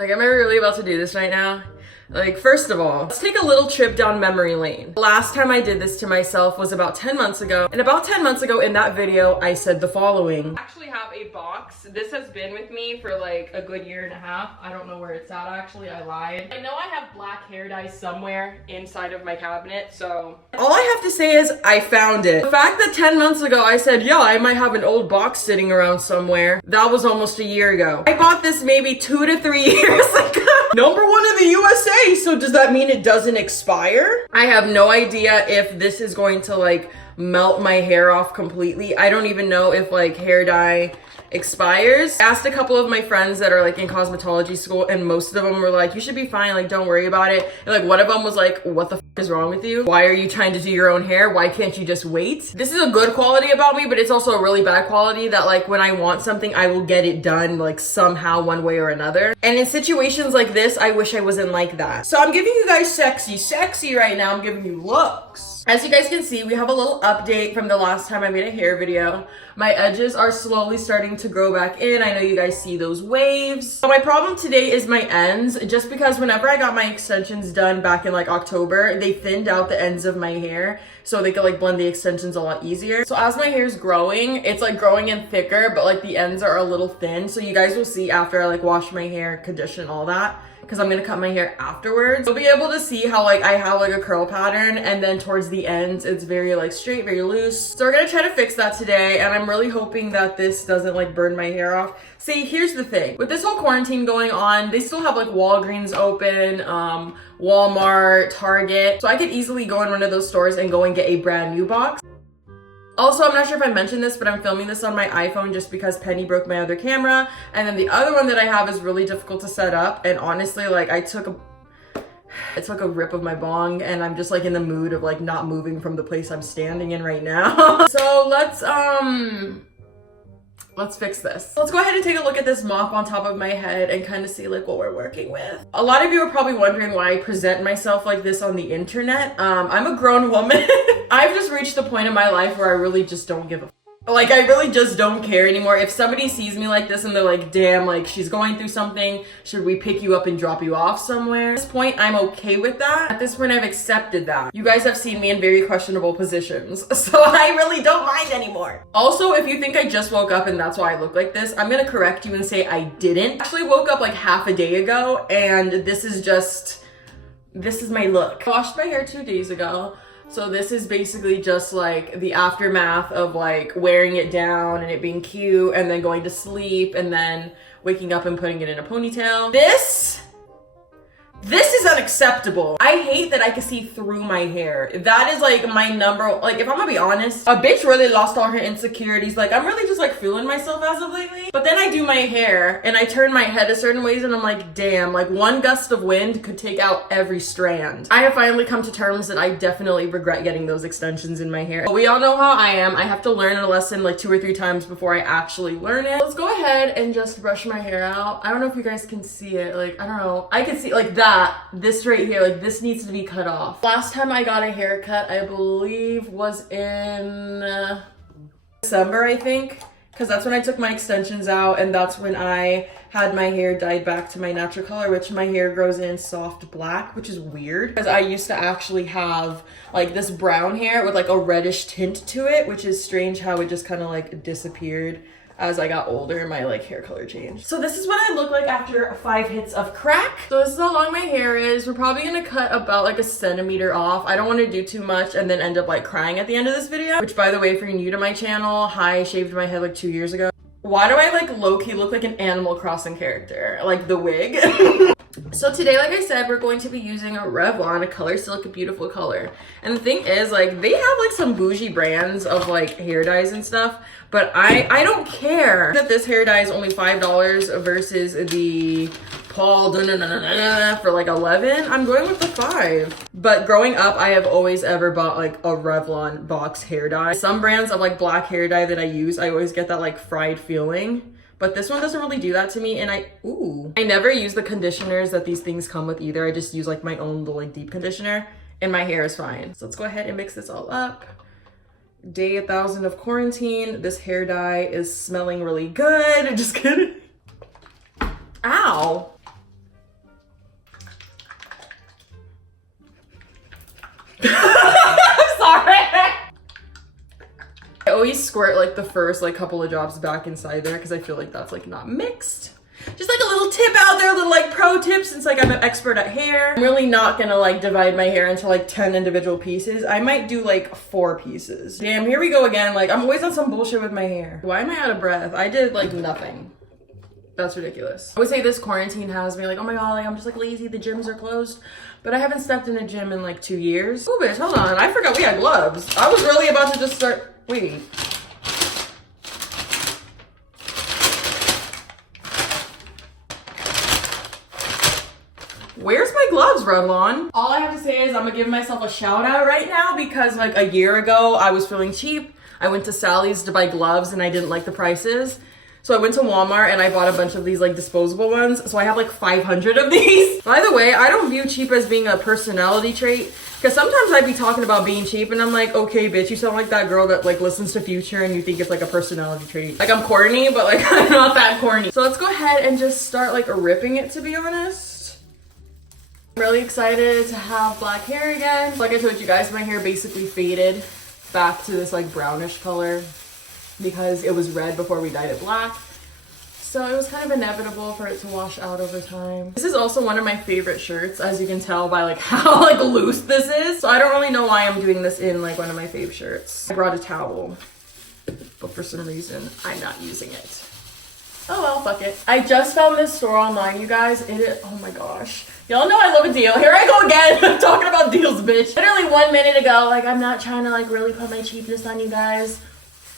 Like, am I really about to do this right now? Like, first of all, let's take a little trip down memory lane. Last time I did this to myself was about 10 months ago. And about 10 months ago in that video, I said the following. I actually have a box. This has been with me for like a good year and a half. I don't know where it's at actually, I lied. I know I have black hair dye somewhere inside of my cabinet, so. All I have to say is I found it. The fact that 10 months ago I said, yeah, I might have an old box sitting around somewhere. That was almost a year ago. I bought this maybe 2 to 3 years ago. Number 1 in the USA, so does that mean it doesn't expire? I have no idea if this is going to like melt my hair off completely. I don't even know if like hair dye expires. I asked a couple of my friends that are like in cosmetology school and most of them were like, you should be fine, like don't worry about it. And like one of them was like, what the f is wrong with you? Why are you trying to do your own hair? Why can't you just wait? This is a good quality about me, but it's also a really bad quality that like when I want something, I will get it done like somehow one way or another. And in situations like this, I wish I wasn't like that. So I'm giving you guys sexy right now. I'm giving you looks. As you guys can see, we have a little update from the last time I made a hair video. My edges are slowly starting to grow back in. I know you guys see those waves. So my problem today is my ends, just because whenever I got my extensions done back in like October, they thinned out the ends of my hair so they could like blend the extensions a lot easier. So as my hair is growing, it's like growing in thicker, but like the ends are a little thin. So you guys will see after I like wash my hair, condition, all that, because I'm gonna cut my hair afterwards. You'll be able to see how like I have like a curl pattern and then towards the ends it's very like straight, very loose. So we're gonna try to fix that today, and I'm really hoping that this doesn't like burn my hair off. See, here's the thing. With this whole quarantine going on, they still have like Walgreens open, Walmart, Target. So I could easily go in one of those stores and go and get a brand new box. Also, I'm not sure if I mentioned this, but I'm filming this on my iPhone just because Penny broke my other camera. And then the other one that I have is really difficult to set up. And honestly, like I took a rip of my bong and I'm just like in the mood of like not moving from the place I'm standing in right now. So let's fix this. Let's go ahead and take a look at this mop on top of my head and kind of see like what we're working with. A lot of you are probably wondering why I present myself like this on the internet. I'm a grown woman. I've just reached the point in my life where I really just don't give a f. Like, I really just don't care anymore. If somebody sees me like this and they're like, damn, like she's going through something, should we pick you up and drop you off somewhere? At this point, I'm okay with that. At this point, I've accepted that. You guys have seen me in very questionable positions, so I really don't mind anymore. Also, if you think I just woke up and that's why I look like this, I'm gonna correct you and say I didn't. I actually woke up like half a day ago, and this is my look. I washed my hair 2 days ago. So this is basically just like the aftermath of like wearing it down and it being cute and then going to sleep and then waking up and putting it in a ponytail. This is unacceptable. I hate that I can see through my hair. That is like my number, like if I'm gonna be honest, a bitch really lost all her insecurities. Like I'm really just like feeling myself as of lately. But then I do my hair and I turn my head a certain ways and I'm like, damn, like one gust of wind could take out every strand. I have finally come to terms that I definitely regret getting those extensions in my hair. But we all know how I am. I have to learn a lesson like 2 or 3 times before I actually learn it. Let's go ahead and just brush my hair out. I don't know if you guys can see it. Like, I don't know. I can see like that. This right here, like this needs to be cut off. Last time I got a haircut, I believe was in December, I think, because that's when I took my extensions out and that's when I had my hair dyed back to my natural color, which my hair grows in soft black, which is weird because I used to actually have like this brown hair with like a reddish tint to it, which is strange how it just kind of like disappeared as I got older and my like hair color changed. So this is what I look like after 5 hits of crack. So this is how long my hair is. We're probably gonna cut about like a centimeter off. I don't want to do too much and then end up like crying at the end of this video, which by the way, if you're new to my channel, I shaved my head like 2 years ago. Why do I like low-key look like an Animal Crossing character? Like the wig. So today, like I said, we're going to be using a Revlon, a Color Silk, a beautiful color. And the thing is, like, they have like some bougie brands of like hair dyes and stuff, but I don't care that this hair dye is only $5 versus the Paul for like 11. I'm going with the 5. But growing up, I have always ever bought like a Revlon box hair dye. Some brands of like black hair dye that I use, I always get that like fried feeling. But this one doesn't really do that to me, and I never use the conditioners that these things come with either. I just use like my own little like deep conditioner, and my hair is fine. So let's go ahead and mix this all up. Day 1000 of quarantine. This hair dye is smelling really good. Just kidding. Ow. squirt like the first like couple of drops back inside there because I feel like that's like not mixed. Just like a little tip out there, little like pro tip, since like I'm an expert at hair. I'm really not gonna like divide my hair into like 10 individual pieces. I might do like 4 pieces. Damn, here we go again. Like I'm always on some bullshit with my hair. Why am I out of breath? I did like nothing. That's ridiculous. I would say this quarantine has me like, oh my god, like I'm just like lazy, the gyms are closed. But I haven't stepped in a gym in like 2 years. Oh bitch, hold on, I forgot we had gloves. I was really about to just start, wait. Where's my gloves, Revlon? All I have to say is I'm gonna give myself a shout out right now because like a year ago I was feeling cheap. I went to Sally's to buy gloves and I didn't like the prices. So I went to Walmart and I bought a bunch of these like disposable ones. So I have like 500 of these. By the way, I don't view cheap as being a personality trait because sometimes I'd be talking about being cheap and I'm like, okay, bitch, you sound like that girl that like listens to Future and you think it's like a personality trait. Like I'm corny, but like I'm not that corny. So let's go ahead and just start like ripping it, to be honest. I'm really excited to have black hair again. Like I told you guys, my hair basically faded back to this like brownish color because it was red before we dyed it black. So it was kind of inevitable for it to wash out over time. This is also one of my favorite shirts, as you can tell by like how like loose this is. So I don't really know why I'm doing this in like one of my fave shirts. I brought a towel, but for some reason I'm not using it. Oh well, fuck it. I just found this store online, you guys. Oh my gosh. Y'all know I love a deal. Here I go again, talking about deals, bitch. Literally 1 minute ago, like I'm not trying to like really put my cheapness on you guys.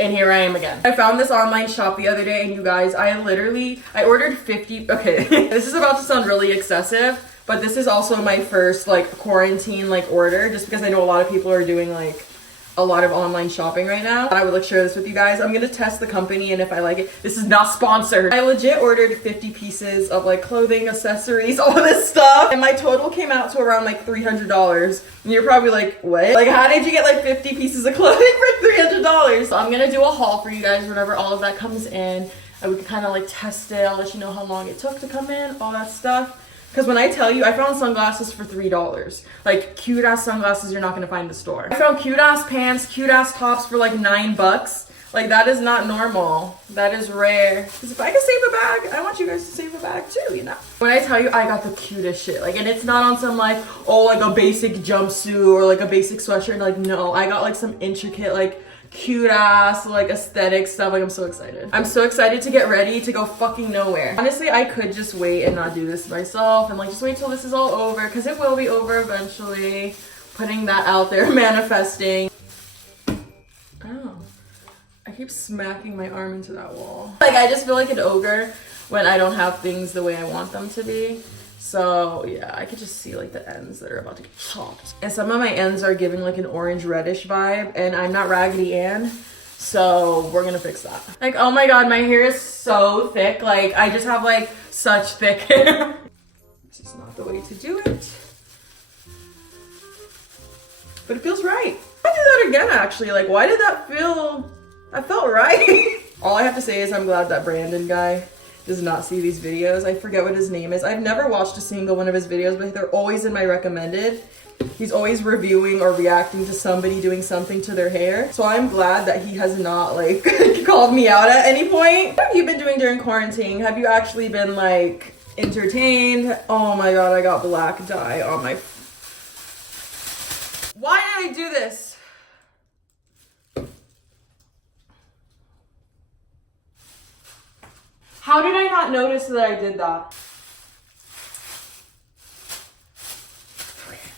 And here I am again. I found this online shop the other day and you guys, I ordered 50, okay. This is about to sound really excessive, but this is also my first like quarantine like order just because I know a lot of people are doing like a lot of online shopping right now. I would like share this with you guys. I'm gonna test the company and if I like it. This is not sponsored. I legit ordered 50 pieces of like clothing, accessories, all this stuff. And my total came out to around like $300. And you're probably like, what? Like how did you get like 50 pieces of clothing for $300? So I'm gonna do a haul for you guys whenever all of that comes in. And we can kind of like test it. I'll let you know how long it took to come in, all that stuff. Because when I tell you, I found sunglasses for $3. Like, cute-ass sunglasses you're not going to find in the store. I found cute-ass pants, cute-ass tops for like $9. Like, that is not normal. That is rare. Because if I can save a bag, I want you guys to save a bag too, you know? When I tell you, I got the cutest shit. Like, and it's not on some like, oh, like a basic jumpsuit or like a basic sweatshirt. Like, no. I got like some intricate, like, cute ass like aesthetic stuff. Like I'm so excited. I'm so excited to get ready to go fucking nowhere. Honestly, I could just wait and not do this myself and like just wait till this is all over because it will be over eventually. Putting that out there, manifesting. Oh, I keep smacking my arm into that wall. Like I just feel like an ogre when I don't have things the way I want them to be. So yeah, I could just see like the ends that are about to get chopped. And some of my ends are giving like an orange reddish vibe and I'm not Raggedy Ann. So we're gonna fix that. Like, oh my God, my hair is so thick. Like I just have like such thick hair. This is not the way to do it. But it feels right. I'll do that again actually. Like why did that feel, that felt right. All I have to say is I'm glad that Brandon guy does not see these videos. I forget what his name is. I've never watched a single one of his videos, but they're always in my recommended. He's always reviewing or reacting to somebody doing something to their hair. So I'm glad that he has not like called me out at any point. What have you been doing during quarantine? Have you actually been like entertained? Oh my God, I got black dye on my... Why did I do this? How did I not notice that I did that?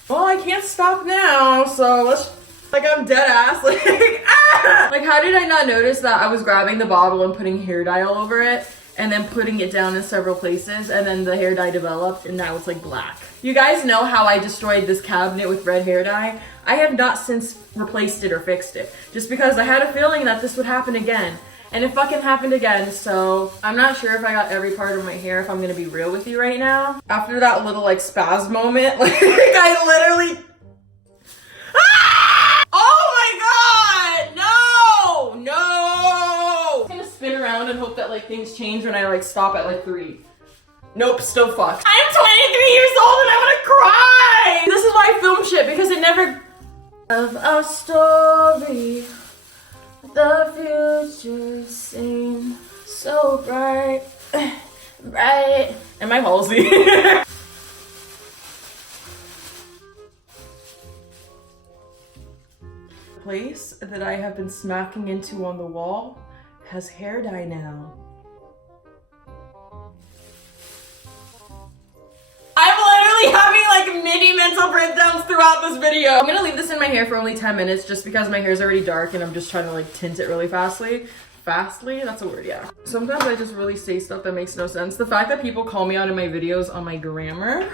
Well, I can't stop now, so let's, like I'm dead ass, like, ah! Like how did I not notice that I was grabbing the bottle and putting hair dye all over it and then putting it down in several places and then the hair dye developed and now it's like black. You guys know how I destroyed this cabinet with red hair dye? I have not since replaced it or fixed it just because I had a feeling that this would happen again. And it fucking happened again, so I'm not sure if I got every part of my hair, if I'm gonna be real with you right now. After that little like spaz moment, like I literally... Ah! Oh my God! No! No! I'm gonna spin around and hope that like things change when I like stop at like 3. Nope, still fucked. I'm 23 years old and I'm gonna cry! This is why I film shit, because it never... Of a story The future seems so bright, bright. Am I Halsey? The place that I have been smacking into on the wall has hair dye now. I'm literally having like mini mental breakdowns throughout this video. I'm gonna leave this in my hair for only 10 minutes just because my hair is already dark and I'm just trying to like tint it really fastly. Fastly? That's a word, yeah. Sometimes I just really say stuff that makes no sense. The fact that people call me out in my videos on my grammar,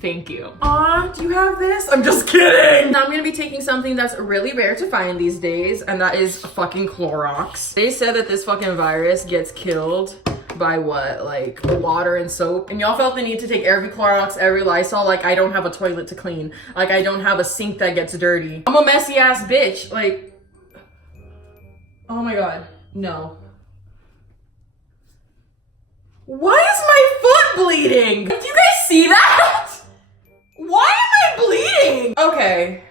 thank you. Aw, do you have this? I'm just kidding. Now I'm gonna be taking something that's really rare to find these days, and that is fucking Clorox. They said that this fucking virus gets killed by what, like water and soap, and y'all felt the need to take every Clorox, every Lysol. Like I don't have a toilet to clean, like I don't have a sink that gets dirty. I'm a messy ass bitch. Like, oh my god, no. Why is my foot bleeding? Do you guys see that? Why am I bleeding? Okay.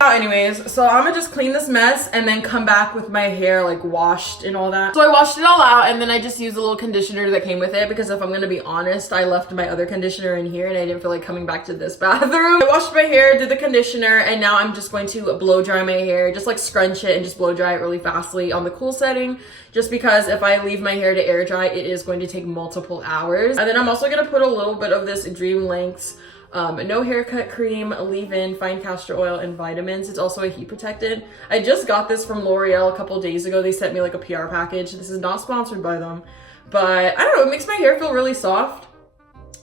Anyways, so I'm gonna just clean this mess and then come back with my hair like washed and all that. So I washed it all out and then I just used a little conditioner that came with it because if I'm gonna be honest, I left my other conditioner in here and I didn't feel like coming back to this bathroom. I washed my hair, did the conditioner, and now I'm just going to blow dry my hair, just like scrunch it and just blow dry it really fastly on the cool setting, just because if I leave my hair to air dry, it is going to take multiple hours. And then I'm also gonna put a little bit of this Dream Lengths no haircut cream, leave-in, fine castor oil, and vitamins. It's also a heat protectant. I just got this from L'Oreal a couple days ago. They sent me like a PR package. This is not sponsored by them, but I don't know, it makes my hair feel really soft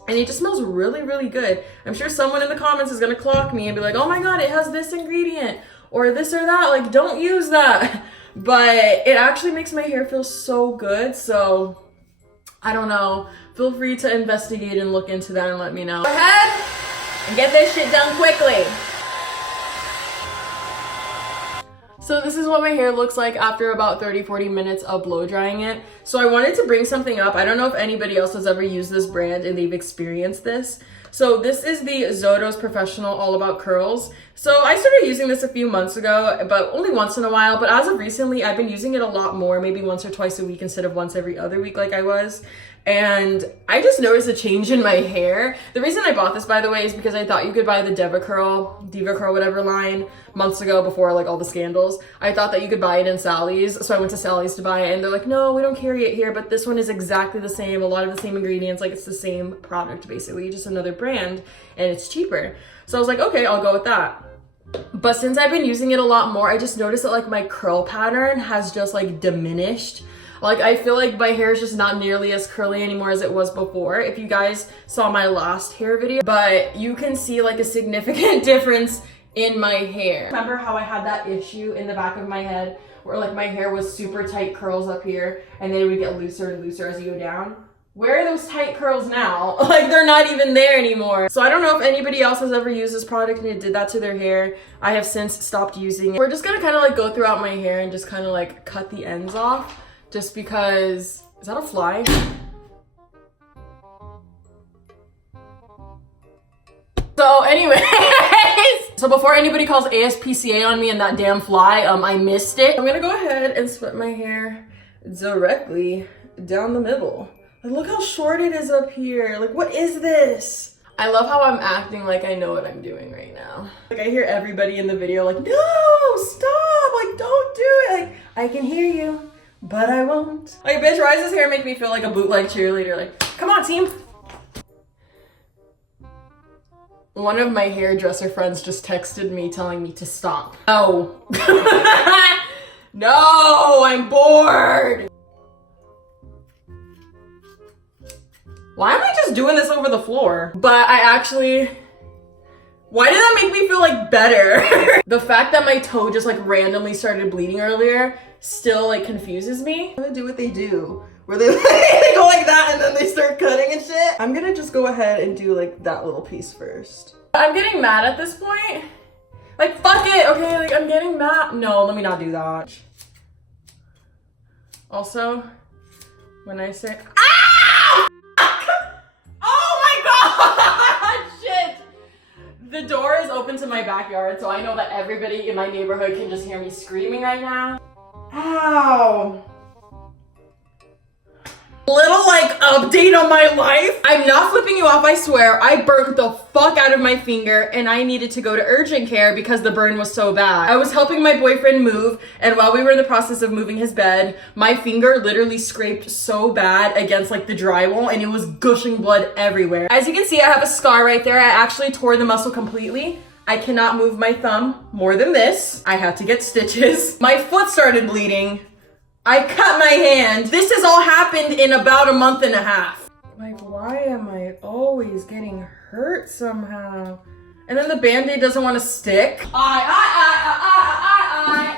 and it just smells really, really good. I'm sure someone in the comments is gonna clock me and be like, oh my god, it has this ingredient or this or that. Like, don't use that. But it actually makes my hair feel so good. So I don't know. Feel free to investigate and look into that and let me know. Go ahead and get this shit done quickly. So this is what my hair looks like after about 30-40 minutes of blow drying it. So I wanted to bring something up. I don't know if anybody else has ever used this brand and they've experienced this. So this is the Zotos Professional All About Curls. So I started using this a few months ago, but only once in a while. But as of recently, I've been using it a lot more, maybe once or twice a week instead of once every other week like I was. And I just noticed a change in my hair. The reason I bought this, by the way, is because I thought you could buy the Diva Curl, whatever line, months ago before like all the scandals. I thought that you could buy it in Sally's. So I went to Sally's to buy it and they're like, no, we don't carry it here, but this one is exactly the same. A lot of the same ingredients, like it's the same product basically, just another brand and it's cheaper. So I was like, okay, I'll go with that. But since I've been using it a lot more, I just noticed that like my curl pattern has just like diminished. Like I feel like my hair is just not nearly as curly anymore as it was before. If you guys saw my last hair video, but you can see like a significant difference in my hair. Remember how I had that issue in the back of my head where like my hair was super tight curls up here and then it would get looser and looser as you go down? Where are those tight curls now? Like they're not even there anymore. So I don't know if anybody else has ever used this product and it did that to their hair. I have since stopped using it. We're just gonna kind of like go throughout my hair and just kind of like cut the ends off just because, is that a fly? So anyways, so before anybody calls ASPCA on me and that damn fly, I missed it. I'm gonna go ahead and split my hair directly down the middle. Like, look how short it is up here. Like, what is this? I love how I'm acting like I know what I'm doing right now. Like, I hear everybody in the video like, no, stop, like, don't do it. Like, I can hear you, but I won't. Like, bitch, why does this hair make me feel like a bootleg cheerleader? Like, come on, team. One of my hairdresser friends just texted me telling me to stop. No. No, I'm bored. Why am I just doing this over the floor? But I actually, why did that make me feel like better? The fact that my toe just like randomly started bleeding earlier still like confuses me. I'm gonna do what they do, where they, they go like that and then they start cutting and shit. I'm gonna just go ahead and do like that little piece first. I'm getting mad at this point. Like, fuck it, okay, like I'm getting mad. No, let me not do that. Also, when I say, the door is open to my backyard, so I know that everybody in my neighborhood can just hear me screaming right now. Ow. Little like update on my life. I'm not flipping you off, I swear. I burnt the fuck out of my finger and I needed to go to urgent care because the burn was so bad. I was helping my boyfriend move, and while we were in the process of moving his bed, my finger literally scraped so bad against like the drywall and it was gushing blood everywhere. As you can see, I have a scar right there. I actually tore the muscle completely. I cannot move my thumb more than this. I had to get stitches. My foot started bleeding. I cut my hand. This has all happened in about a month and a half. Like, why am I always getting hurt somehow? And then the Band-Aid doesn't want to stick.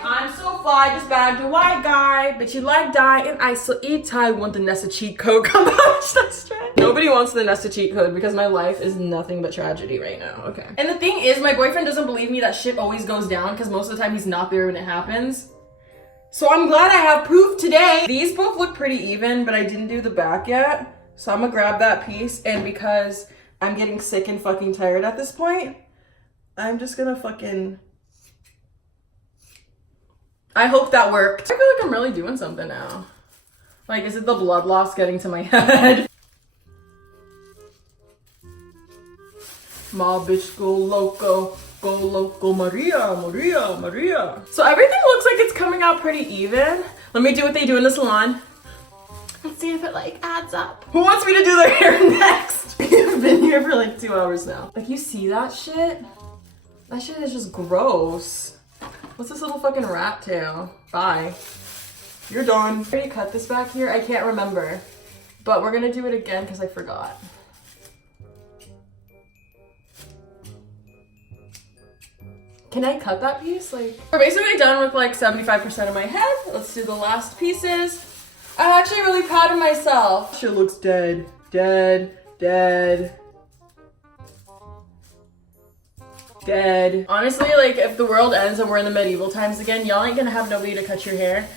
I'm so fly, just bagged a white guy, but you like die, and I so eat I want the Nessa cheat code. Come on, that's right. Nobody wants the Nessa cheat code because my life is nothing but tragedy right now. Okay. And the thing is, my boyfriend doesn't believe me that shit always goes down because most of the time he's not there when it happens. So I'm glad I have proof today. These both look pretty even, but I didn't do the back yet. So I'm gonna grab that piece, and because I'm getting sick and fucking tired at this point, I'm just gonna fucking... I hope that worked. I feel like I'm really doing something now. Like, is it the blood loss getting to my head? Ma bitch go loco. Go loco, Maria, Maria, Maria. So everything looks like it's coming out pretty even. Let me do what they do in the salon. Let's see if it like adds up. Who wants me to do their hair next? I've been here for like 2 hours now. Like, you see that shit? That shit is just gross. What's this little fucking rat tail? Bye. You're done. I already cut this back here. I can't remember. But we're gonna do it again because I forgot. Can I cut that piece? Like, we're basically done with like 75% of my head. Let's do the last pieces. I'm actually really proud of myself. She looks dead, dead, dead, dead. Honestly, like, if the world ends and we're in the medieval times again, y'all ain't gonna have nobody to cut your hair.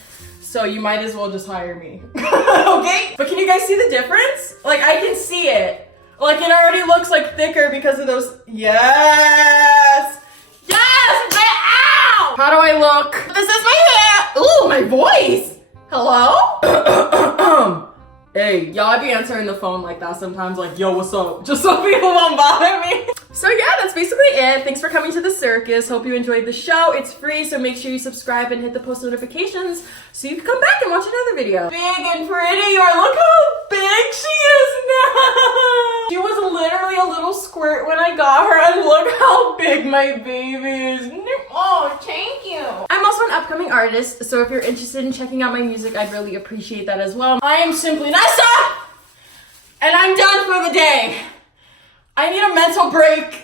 So you might as well just hire me. Okay? But can you guys see the difference? Like, I can see it. Like, it already looks like thicker because of those. Yes! Yes! Ow! How do I look? This is my hair! Ooh, my voice! Hello? Hey, y'all, I be answering the phone like that sometimes, like, yo, what's up? Just so people won't bother me. So yeah, that's basically it. Thanks for coming to the circus. Hope you enjoyed the show. It's free, so make sure you subscribe and hit the post notifications so you can come back and watch another video. Big and pretty, or look how big she is now. She was literally a little squirt when I got her, and look how big my baby is. Oh, thank you. I'm also an upcoming artist, so if you're interested in checking out my music, I'd really appreciate that as well. I am simply Nessa, and I'm done for the day. I need a mental break.